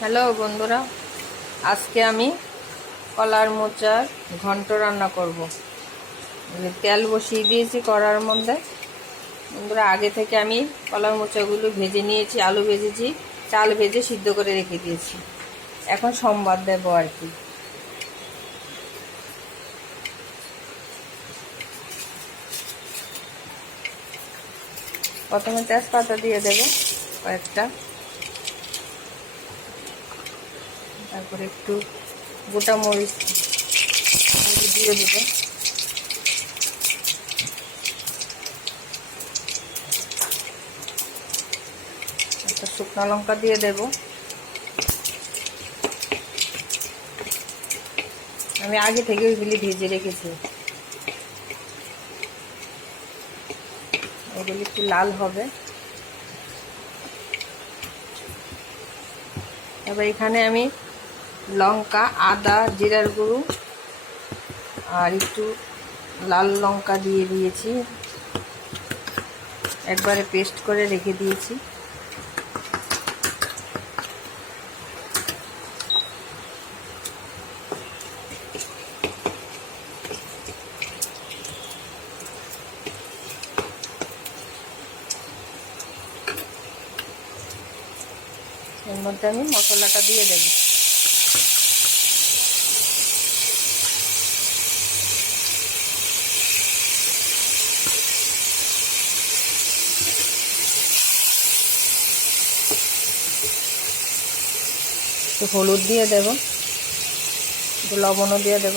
Hello বন্ধুরা, আজকে আমি কলার মোচার ঘন্ট রান্না করব। তেল বসিয়ে দিয়েছি কড়ার মধ্যে। বন্ধুরা, আগে থেকে আমি কলার মোচাগুলো ভেজে নিয়েছি, আলু ভেজেছি, চাল ভেজে সিদ্ধ করে রেখে দিয়েছি। এখন সম্বাদ দেবো আর কি। প্রথমে তেজপাতা দিয়ে দেবো কয়েকটা, তারপরে একটু গোটা মরিচ দিয়ে দেবো, একটা শুকনো লঙ্কা দিয়ে দেব। আমি আগে থেকে ওইগুলি ভেজে রেখেছি। ওগুলি একটু লাল হবে। এবার এখানে আমি লঙ্কা, আদা, জিরার গুঁড়ো আর একটু লাল লঙ্কা দিয়ে দিয়েছি, একবারে পেস্ট করে রেখে দিয়েছি। এর মধ্যে আমি মশলাটা দিয়ে দেব। একটু হলুদ দিয়ে দেব, একটু লবণও দিয়ে দেব।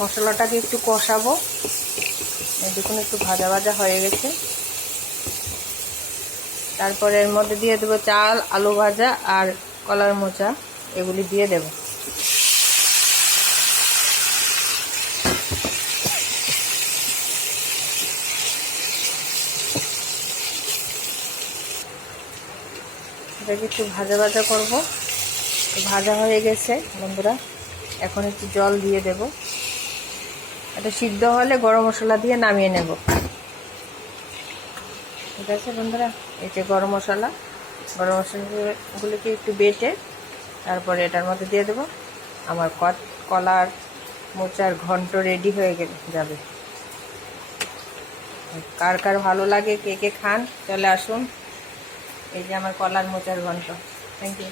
মশলাটাকে একটু কষাবো। দেখুন একটু ভাজা ভাজা হয়ে গেছে। তারপরে এর মধ্যে দিয়ে দেবো চাল, আলু ভাজা আর কলার মোচা, এগুলি দিয়ে দেব। এটাকে একটু ভাজা ভাজা করবো। ভাজা হয়ে গেছে বন্ধুরা, এখন একটু জল দিয়ে দেব। এটা সিদ্ধ হলে গরম মশলা দিয়ে নামিয়ে নেব। ঠিক আছে বন্ধুরা, এই যে গরম মশলাগুলিকে একটু বেটে তারপরে এটার মধ্যে দিয়ে দেবো। আমার কলার মোচার ঘন্ট রেডি হয়ে যাবে। কার কার ভালো লাগে, কে কে খান, চলে আসুন। এই যে আমার কলার মোচার ঘন্ট। Thank you.